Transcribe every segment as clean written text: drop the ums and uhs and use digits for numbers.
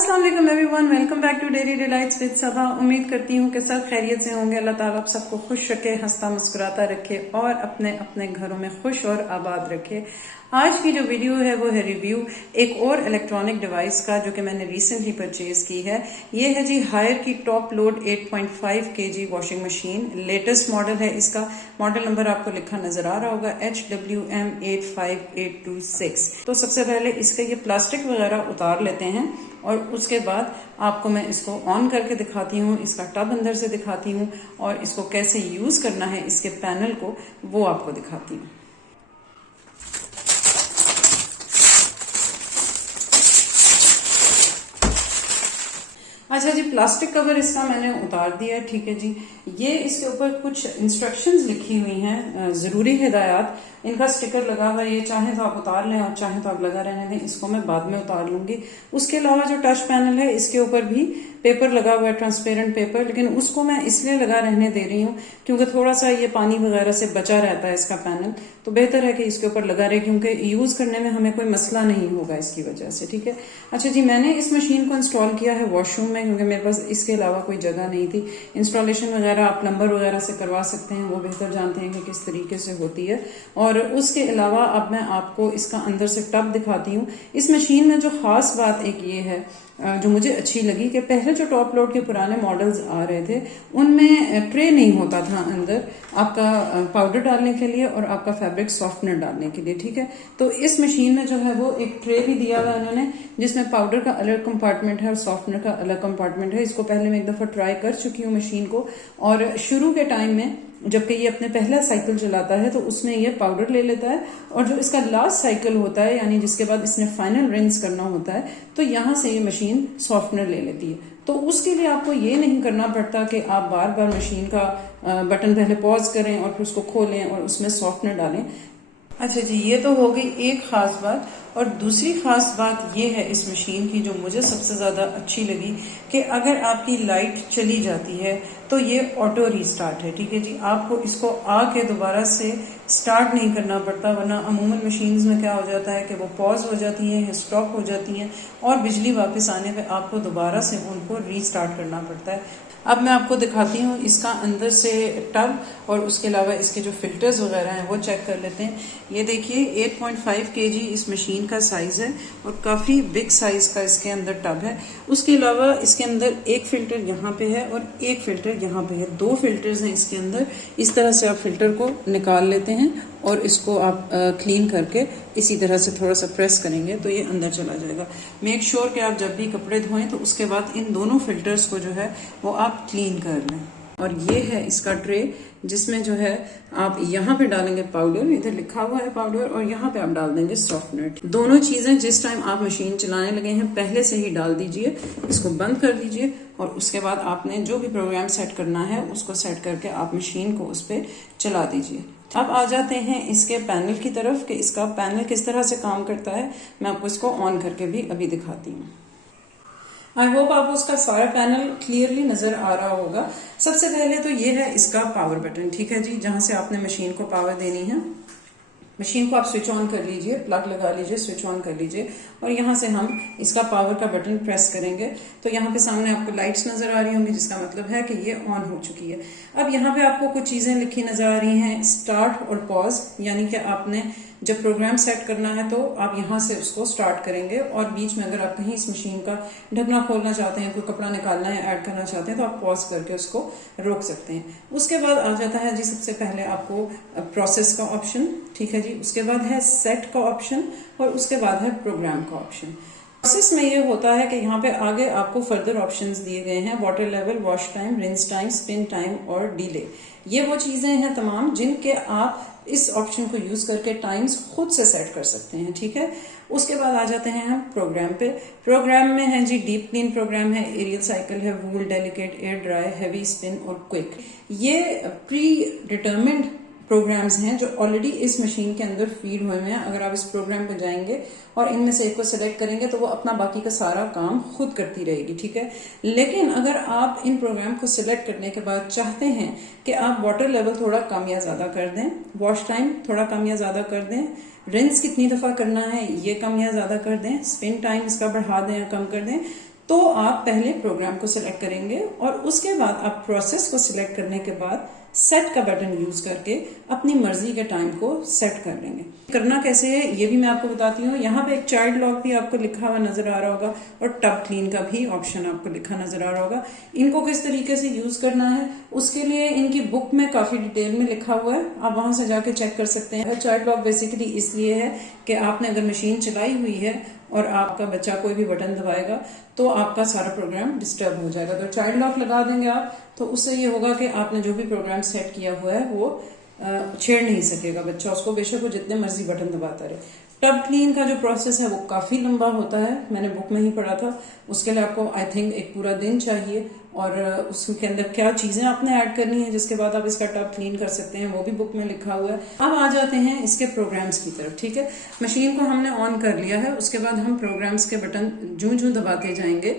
अस्सलाम वालेकुम everyone, welcome back to daily delights with Saba. उम्मीद करती हूँ कि सब खैरियत से होंगे। अल्लाह ताला आप सबको खुश रखे, हंसता मुस्कुराता रखे और अपने अपने घरों में खुश और आबाद रखे। आज की जो वीडियो है वो है रिव्यू एक और इलेक्ट्रॉनिक डिवाइस का जो कि मैंने रिसेंटली परचेज की है। ये है जी हायर की top load 8.5 kg washing machine. Latest model है, इसका मॉडल नंबर आपको लिखा नजर आ रहा होगा HWM85826। तो सबसे पहले इसके ये प्लास्टिक वगैरह उतार लेते हैं और उसके बाद आपको मैं इसको ऑन करके दिखाती हूँ, इसका टब अंदर से दिखाती हूँ और इसको कैसे यूज करना है इसके पैनल को वो आपको दिखाती हूँ। अच्छा जी, प्लास्टिक कवर इसका मैंने उतार दिया है, ठीक है जी। ये इसके ऊपर कुछ इंस्ट्रक्शंस लिखी हुई हैं, जरूरी हिदायत, इनका स्टिकर लगा हुआ है। ये चाहे तो आप उतार लें और चाहे तो आप लगा रहने दें, इसको मैं बाद में उतार लूंगी। उसके अलावा जो टच पैनल है इसके ऊपर भी पेपर लगा हुआ है, ट्रांसपेरेंट पेपर, लेकिन उसको मैं इसलिए लगा रहने दे रही हूँ क्योंकि थोड़ा सा ये पानी वगैरह से बचा रहता है इसका पैनल, तो बेहतर है कि इसके ऊपर लगा रहे क्योंकि यूज करने में हमें कोई मसला नहीं होगा इसकी वजह से, ठीक है। अच्छा जी, मैंने इस मशीन को इंस्टॉल किया है वॉशरूम में क्योंकि मेरे पास इसके अलावा कोई जगह नहीं थी। इंस्टॉलेशन वगैरह आप प्लम्बर वगैरह से करवा सकते हैं, वो बेहतर जानते हैं कि किस तरीके से होती है। और उसके अलावा अब मैं आपको इसका अंदर से टब दिखाती हूँ। इस मशीन में जो खास बात एक ये है जो मुझे अच्छी लगी कि पहले जो टॉप लोड के पुराने मॉडल्स आ रहे थे उनमें ट्रे नहीं होता था अंदर आपका पाउडर डालने के लिए और आपका फैब्रिक सॉफ्टनर डालने के लिए, ठीक है। तो इस मशीन में जो है वो एक ट्रे भी दिया हुआ है उन्होंने, जिसमें पाउडर का अलग कंपार्टमेंट है और सॉफ्टनर का अलग कंपार्टमेंट है। इसको पहले मैं एक दफा ट्राई कर चुकी हूँ मशीन को, और शुरू के टाइम में जबकि ये अपने पहला साइकिल चलाता है तो उसमें ये पाउडर ले लेता है, और जो इसका लास्ट साइकिल होता है यानी जिसके बाद इसने फाइनल रिंस करना होता है तो यहाँ से ये मशीन सॉफ्टनर ले लेती है। तो उसके लिए आपको ये नहीं करना पड़ता कि आप बार बार मशीन का बटन पहले पॉज करें और फिर उसको खोलें और उसमें सॉफ्टनर डालें। अच्छा जी, ये तो हो गई एक खास बात। और दूसरी खास बात ये है इस मशीन की जो मुझे सबसे ज्यादा अच्छी लगी कि अगर आपकी लाइट चली जाती है तो ये ऑटो रीस्टार्ट है, ठीक है जी। आपको इसको आके दोबारा से स्टार्ट नहीं करना पड़ता, वरना अमूमन मशीन्स में क्या हो जाता है कि वो पॉज हो जाती हैं, स्टॉप हो जाती हैं और बिजली वापस आने पे आपको दोबारा से उनको रीस्टार्ट करना पड़ता है। अब मैं आपको दिखाती हूँ इसका अंदर से टब और उसके अलावा इसके जो फिल्टर्स वगैरह हैं वो चेक कर लेते हैं। ये देखिए 8.5 kg इस मशीन का साइज है और काफी बिग साइज का इसके अंदर टब है। उसके अलावा इसके अंदर एक फिल्टर यहाँ पे है और एक फिल्टर यहाँ पे है, दो फिल्टर्स हैं इसके अंदर। इस तरह से आप फिल्टर को निकाल लेते हैं और इसको आप क्लीन करके इसी तरह से थोड़ा सा प्रेस करेंगे तो ये अंदर चला जाएगा। मेक श्योर कि आप जब भी कपड़े धोएं तो उसके बाद इन दोनों फिल्टर्स को जो है वो आप क्लीन कर लें। और ये है इसका ट्रे जिसमें जो है आप यहाँ पे डालेंगे पाउडर, इधर लिखा हुआ है पाउडर, और यहाँ पे आप डाल देंगे सॉफ्टनर। दोनों चीजें जिस टाइम आप मशीन चलाने लगे हैं पहले से ही डाल दीजिए, इसको बंद कर दीजिए और उसके बाद आपने जो भी प्रोग्राम सेट करना है उसको सेट करके आप मशीन को उस पर चला दीजिए। अब आ जाते हैं इसके पैनल की तरफ कि इसका पैनल किस तरह से काम करता है। मैं आपको इसको ऑन करके भी अभी दिखाती हूँ। आई होप आपको उसका सारा पैनल क्लियरली नजर आ रहा होगा। सबसे पहले तो ये है इसका पावर बटन, ठीक है जी, जहां से आपने मशीन को पावर देनी है। मशीन को आप स्विच ऑन कर लीजिए, प्लग लगा लीजिए, स्विच ऑन कर लीजिए और यहाँ से हम इसका पावर का बटन प्रेस करेंगे तो यहाँ पे सामने आपको लाइट्स नजर आ रही होंगी, जिसका मतलब है कि ये ऑन हो चुकी है। अब यहाँ पे आपको कुछ चीजें लिखी नजर आ रही हैं, स्टार्ट और पॉज, यानी कि आपने जब प्रोग्राम सेट करना है तो आप यहाँ से उसको स्टार्ट करेंगे और बीच में अगर आप कहीं इस मशीन का ढकना खोलना चाहते हैं, कोई कपड़ा निकालना है, ऐड करना चाहते हैं तो आप पॉज करके उसको रोक सकते हैं। उसके बाद आ जाता है जी सबसे पहले आपको प्रोसेस का ऑप्शन, ठीक है जी। उसके बाद है सेट का ऑप्शन और उसके बाद है प्रोग्राम का ऑप्शन। प्रोसेस में ये होता है कि यहाँ पे आगे आपको फर्दर ऑप्शंस दिए गए हैं, water level, wash time, rinse time, spin time और डिले। ये वो चीजें हैं तमाम जिनके आप इस ऑप्शन को यूज करके टाइम्स खुद से सेट कर सकते हैं, ठीक है। उसके बाद आ जाते हैं हम प्रोग्राम पे। प्रोग्राम में है जी डीप क्लीन प्रोग्राम है, एरियल साइकिल है, wool, delicate, air dry, heavy, spin और क्विक। ये प्री डिटर्मिन्ड प्रोग्राम्स हैं जो ऑलरेडी इस मशीन के अंदर फीड हुए हैं। अगर आप इस प्रोग्राम पर जाएंगे और इनमें से एक को सिलेक्ट करेंगे तो वो अपना बाकी का सारा काम खुद करती रहेगी, ठीक है। लेकिन अगर आप इन प्रोग्राम को सिलेक्ट करने के बाद चाहते हैं कि आप वाटर लेवल थोड़ा कम या ज्यादा कर दें, वॉश टाइम थोड़ा कम या ज्यादा कर दें, रिंस कितनी दफा करना है ये कम या ज्यादा कर दें, स्पिन टाइम इसका बढ़ा दें या कम कर दें, तो आप पहले प्रोग्राम को सिलेक्ट करेंगे और उसके बाद आप प्रोसेस को सिलेक्ट करने के बाद सेट का बटन यूज करके अपनी मर्जी के टाइम को सेट कर लेंगे। करना कैसे है ये भी मैं आपको बताती हूँ। यहाँ पे एक चाइल्ड लॉक भी आपको लिखा हुआ नजर आ रहा होगा और टब क्लीन का भी ऑप्शन आपको लिखा नजर आ रहा होगा। इनको किस तरीके से यूज करना है उसके लिए इनकी बुक में काफी डिटेल में लिखा हुआ है, आप वहां से जाके चेक कर सकते हैं। चाइल्ड लॉक बेसिकली इसलिए है कि आपने अगर मशीन चलाई हुई है और आपका बच्चा कोई भी बटन दबाएगा तो आपका सारा प्रोग्राम डिस्टर्ब हो जाएगा। तो चाइल्ड लॉक लगा देंगे आप तो उससे ये होगा कि आपने जो भी प्रोग्राम सेट किया हुआ है वो छेड़ नहीं सकेगा बच्चा उसको, बेशक वो जितने मर्जी बटन दबाता रहे। टब क्लीन का जो प्रोसेस है वो काफी लंबा होता है, मैंने बुक में ही पढ़ा था। उसके लिए आपको आई थिंक एक पूरा दिन चाहिए और उसके अंदर क्या चीजें आपने ऐड करनी है जिसके बाद आप इसका टब क्लीन कर सकते हैं वो भी बुक में लिखा हुआ है। अब आ जाते हैं इसके प्रोग्राम्स की तरफ। ठीक है, मशीन को हमने ऑन कर लिया है, उसके बाद हम प्रोग्राम्स के बटन जूं जूं दबाते जाएंगे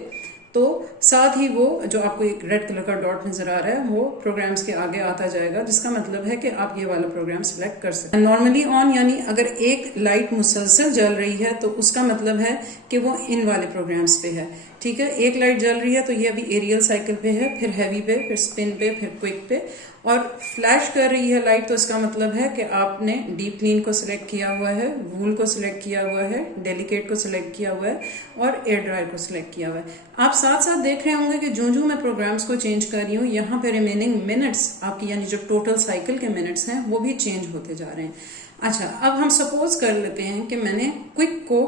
तो साथ ही वो जो आपको एक रेड कलर का डॉट नजर आ रहा है वो प्रोग्राम्स के आगे आता जाएगा, जिसका मतलब है कि आप ये वाला प्रोग्राम सिलेक्ट कर सकते हैं। नॉर्मली ऑन यानी अगर एक लाइट मुसलसल जल रही है तो उसका मतलब है कि वो इन वाले प्रोग्राम्स पे है। ठीक है, एक लाइट जल रही है तो ये अभी एरियल साइकिल पे है, फिर हैवी पे, फिर स्पिन पे, फिर क्विक पे, और फ्लैश कर रही है लाइट तो इसका मतलब है कि आपने डीप क्लीन को सिलेक्ट किया हुआ है, वूल को सिलेक्ट किया हुआ है, डेलिकेट को सिलेक्ट किया हुआ है और एयर ड्रायर को सिलेक्ट किया हुआ है। आप साथ साथ देख रहे होंगे कि जो मैं प्रोग्राम्स को चेंज कर रही हूँ यहाँ पे रिमेनिंग मिनट्स आपकी यानी जो टोटल साइकिल के मिनट्स हैं वो भी चेंज होते जा रहे हैं। अच्छा, अब हम सपोज कर लेते हैं कि मैंने क्विक को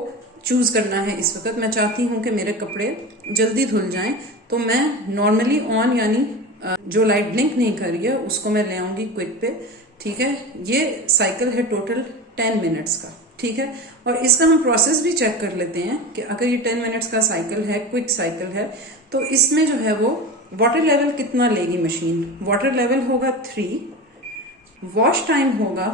चूज करना है। इस वक्त मैं चाहती हूं कि मेरे कपड़े जल्दी धुल जाएं तो मैं नॉर्मली ऑन यानी जो लाइट ब्लिंक नहीं कर रही है उसको मैं ले आऊंगी क्विक पे। ठीक है, ये साइकिल है टोटल 10 मिनट्स का। ठीक है, और इसका हम प्रोसेस भी चेक कर लेते हैं कि अगर ये 10 मिनट्स का साइकिल है, क्विक साइकिल है, तो इसमें जो है वो वाटर लेवल कितना लेगी मशीन। वाटर लेवल होगा 3, वॉश टाइम होगा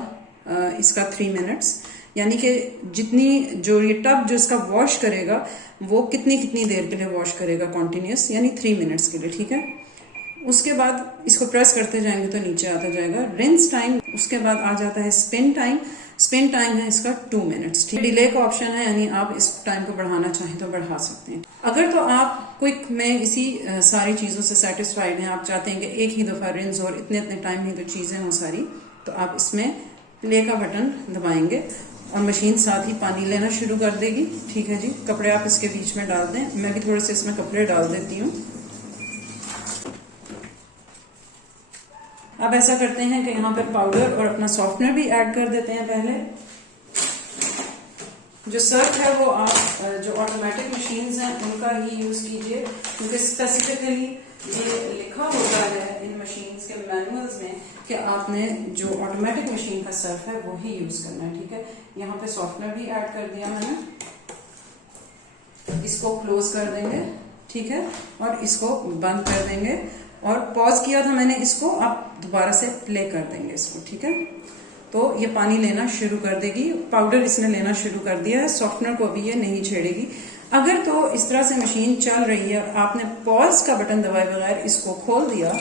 इसका 3 मिनट्स, यानी कि जितनी जो ये टब जो इसका वॉश करेगा वो कितनी देर के लिए वॉश करेगा कॉन्टिन्यूस, यानी 3 मिनट्स के लिए। ठीक है, उसके बाद इसको प्रेस करते जाएंगे तो नीचे आता जाएगा रिंस टाइम। उसके बाद आ जाता है स्पिन टाइम। स्पिन टाइम है इसका 2 मिनट्स। ठीक, डिले का ऑप्शन है यानी आप इस टाइम को बढ़ाना चाहें तो बढ़ा सकते हैं। अगर तो आप क्विक में इसी सारी चीजों से सेटिस्फाइड हैं, आप चाहते हैं कि एक ही दफा रिंस और इतने टाइम में तो चीजें हों सारी, तो आप इसमें प्ले का बटन दबाएंगे और मशीन साथ ही पानी लेना शुरू कर देगी। ठीक है जी, कपड़े आप इसके बीच में डाल दें, मैं भी थोड़े से इसमें कपड़े डाल देती हूँ। अब ऐसा करते हैं कि यहाँ पर पाउडर और अपना सॉफ्टनर भी ऐड कर देते हैं। पहले जो सर्फ है वो आप जो ऑटोमेटिक मशीन्स हैं उनका ही यूज कीजिए, क्योंकि स्पेसिफिकली ये लिखा होता है इन मशीन्स के मैनुअल्स में कि आपने जो ऑटोमेटिक मशीन का सर्फ है वो ही यूज करना है। ठीक है, यहाँ पे सॉफ्टनर भी ऐड कर दिया मैंने, इसको क्लोज कर देंगे। ठीक है, और इसको बंद कर देंगे और पॉज किया था मैंने इसको, आप दोबारा से प्ले कर देंगे इसको। ठीक है, तो ये पानी लेना शुरू कर देगी, पाउडर इसने लेना शुरू कर दिया है, सॉफ्टनर को अभी ये नहीं छेड़ेगी। अगर तो इस तरह से मशीन चल रही है और आपने पॉज का बटन दबाए बगैर इसको खोल दिया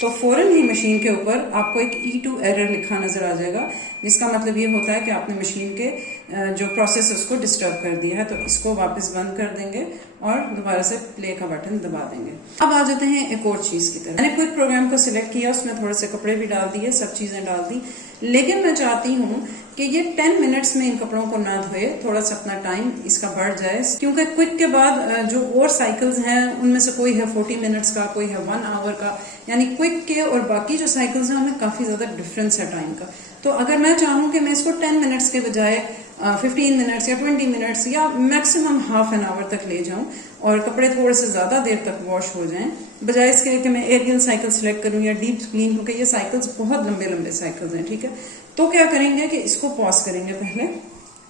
तो फौरन ही मशीन के ऊपर आपको एक E2 एरर लिखा नजर आ जाएगा, जिसका मतलब ये होता है कि आपने मशीन के जो प्रोसेस उसको डिस्टर्ब कर दिया है। तो इसको वापस बंद कर देंगे और दोबारा से प्ले का बटन दबा देंगे। अब आ जाते हैं एक और चीज की तरफ। मैंने क्विक प्रोग्राम को सिलेक्ट किया, उसमें थोड़े से कपड़े भी डाल दिए, सब चीजें डाल दी, लेकिन मैं चाहती हूँ कि ये 10 मिनट्स में इन कपड़ों को ना धोए, थोड़ा सा अपना टाइम इसका बढ़ जाए, क्योंकि क्विक के बाद जो और साइकिल्स हैं उनमें से कोई है 40 मिनट्स का, कोई है 1 आवर का, यानी क्विक के और बाकी जो साइकिल्स हैं उनमें काफी ज्यादा डिफरेंस है टाइम का। तो अगर मैं चाहूँ कि मैं इसको 10 मिनट्स के बजाय 15 मिनट्स या 20 मिनट्स या मैक्सिमम हाफ एन आवर तक ले जाऊं और कपड़े थोड़े से ज्यादा देर तक वॉश हो जाएं, बजाय इसके कि मैं एरियल साइकिल सिलेक्ट करूं या डीप क्लीन, क्योंकि ये साइकिल्स बहुत लंबे लंबे साइकिल्स हैं। ठीक है, तो क्या करेंगे कि इसको पॉज करेंगे पहले।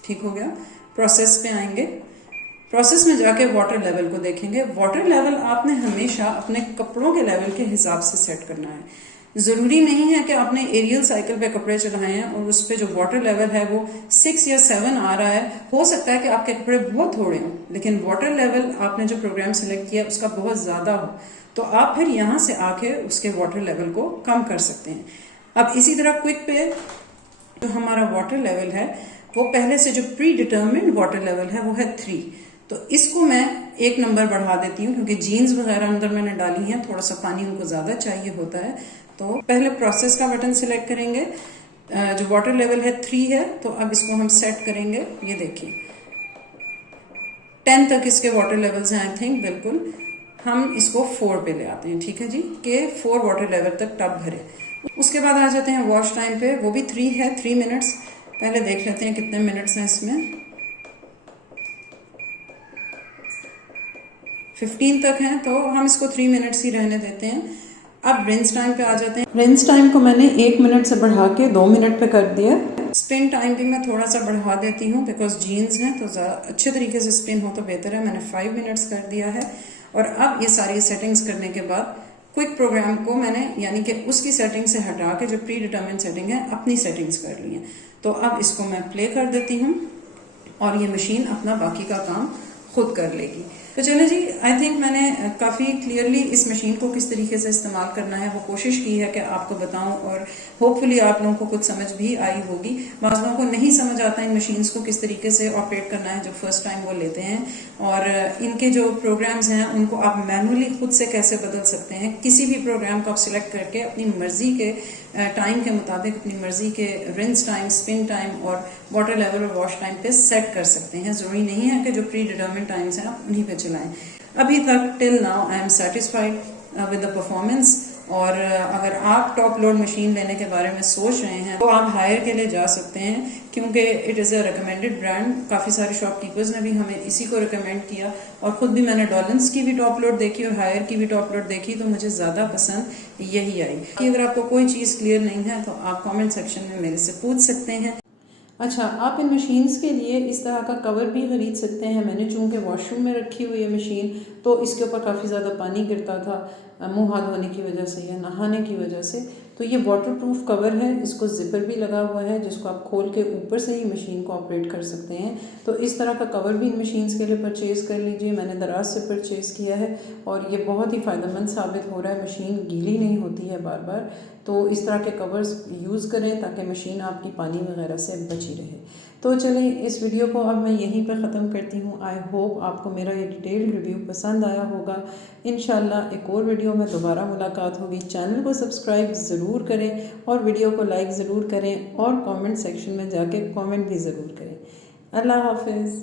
ठीक हो गया, प्रोसेस पे आएंगे, प्रोसेस में जाके वाटर लेवल को देखेंगे। वाटर लेवल आपने हमेशा अपने कपड़ों के लेवल के हिसाब से सेट करना है। जरूरी नहीं है कि आपने एरियल साइकिल पे कपड़े चलाए हैं और उस पे जो वाटर लेवल है वो 6 या 7 आ रहा है। हो सकता है कि आपके कपड़े बहुत थोड़े हों, लेकिन वाटर लेवल आपने जो प्रोग्राम सिलेक्ट किया उसका बहुत ज्यादा हो, तो आप फिर यहाँ से आके उसके वाटर लेवल को कम कर सकते हैं। अब इसी तरह क्विक पे जो हमारा वाटर लेवल है वो पहले से जो प्री डिटर्मिन्ड वाटर लेवल है वो है 3, तो इसको मैं 1 नंबर बढ़ा देती हूँ, क्योंकि जीन्स वगैरह अंदर मैंने डाली हैं, थोड़ा सा पानी उनको ज़्यादा चाहिए होता है। तो पहले प्रोसेस का बटन सिलेक्ट करेंगे, जो वाटर लेवल है 3 है, तो अब इसको हम सेट करेंगे। ये देखिए 10 तक इसके वाटर लेवल्स हैं आई थिंक, बिल्कुल। हम इसको 4 पे ले आते हैं, ठीक है जी, कि 4 वाटर लेवल तक टब भरे। उसके बाद आ जाते हैं वॉश टाइम पे, वो भी 3 है, 3 मिनट्स। पहले देख लेते हैं कितने मिनट्स हैं इसमें। 15 तक हैं, तो हम इसको 3 मिनट्स ही रहने देते हैं। अब रिंस टाइम पे आ जाते हैं। रिंस टाइम को मैंने 1 मिनट से बढ़ा के 2 मिनट पे कर दिया। स्पिन टाइम भी मैं थोड़ा सा बढ़ा देती हूँ, बिकॉज जीन्स हैं तो अच्छे तरीके से स्पिन हो तो बेहतर है। मैंने 5 मिनट्स कर दिया है। और अब ये सारी सेटिंग्स करने के बाद क्विक प्रोग्राम को मैंने, यानी कि उसकी सेटिंग से हटा के जो प्री डिटर्मिन सेटिंग है, अपनी सेटिंग्स कर ली हैं। तो अब इसको मैं प्ले कर देती हूँ और ये मशीन अपना बाकी का काम खुद कर लेगी। तो चले जी, आई थिंक मैंने काफ़ी क्लियरली इस मशीन को किस तरीके से इस्तेमाल करना है वो कोशिश की है कि आपको बताऊं, और होपफुली आप लोगों को कुछ समझ भी आई होगी। बाज़ लोगों को नहीं समझ आता इन मशीन्स को किस तरीके से ऑपरेट करना है जब फर्स्ट टाइम वो लेते हैं, और इनके जो प्रोग्राम्स हैं उनको आप मैनुअली खुद से कैसे बदल सकते हैं। किसी भी प्रोग्राम को आप सिलेक्ट करके अपनी मर्जी के टाइम के मुताबिक, अपनी मर्जी के रिंस टाइम, स्पिन टाइम और वाटर लेवल और वॉश टाइम पे सेट कर सकते हैं। जरूरी नहीं है कि जो प्री डिटर्मिन टाइम्स हैं आप उन्हीं पे चलाएं। अभी तक till now I am satisfied with the performance. और अगर आप टॉप लोड मशीन लेने के बारे में सोच रहे हैं तो आप हायर के लिए जा सकते हैं, क्योंकि it is a recommended brand. काफ़ी सारे शॉपकीपर्स ने भी हमें इसी को रिकमेंड किया, और ख़ुद भी मैंने डॉलन्स की भी टॉप लोड देखी और हायर की भी टॉप लोड देखी, तो मुझे ज़्यादा पसंद यही आई। कि अगर आपको कोई चीज़ क्लियर नहीं है तो आप कॉमेंट सेक्शन में मेरे से पूछ सकते हैं। अच्छा, आप इन मशीन्स के लिए इस तरह का कवर भी ख़रीद सकते हैं। मैंने चूँकि वॉशरूम में रखी हुई है मशीन, तो इसके ऊपर काफ़ी ज़्यादा पानी गिरता था मुंह हाथ धोने की वजह से या नहाने की वजह से। तो ये वाटरप्रूफ कवर है, इसको ज़िपर भी लगा हुआ है जिसको आप खोल के ऊपर से ही मशीन को ऑपरेट कर सकते हैं। तो इस तरह का कवर भी इन मशीन्स के लिए परचेज़ कर लीजिए। मैंने दराज से परचेज़ किया है और ये बहुत ही फ़ायदेमंद साबित हो रहा है। मशीन गीली नहीं होती है बार बार। तो इस तरह के कवर्स यूज़ करें ताकि मशीन आपकी पानी वगैरह से बची रहे। तो चलिए, इस वीडियो को अब मैं यहीं पर ख़त्म करती हूँ। आई होप आपको मेरा ये डिटेल्ड रिव्यू पसंद आया होगा। इंशाल्लाह एक और वीडियो में दोबारा मुलाकात होगी। चैनल को सब्सक्राइब ज़रूर करें और वीडियो को लाइक ज़रूर करें, और कमेंट सेक्शन में जाके कमेंट भी ज़रूर करें। अल्लाह हाफ़िज़।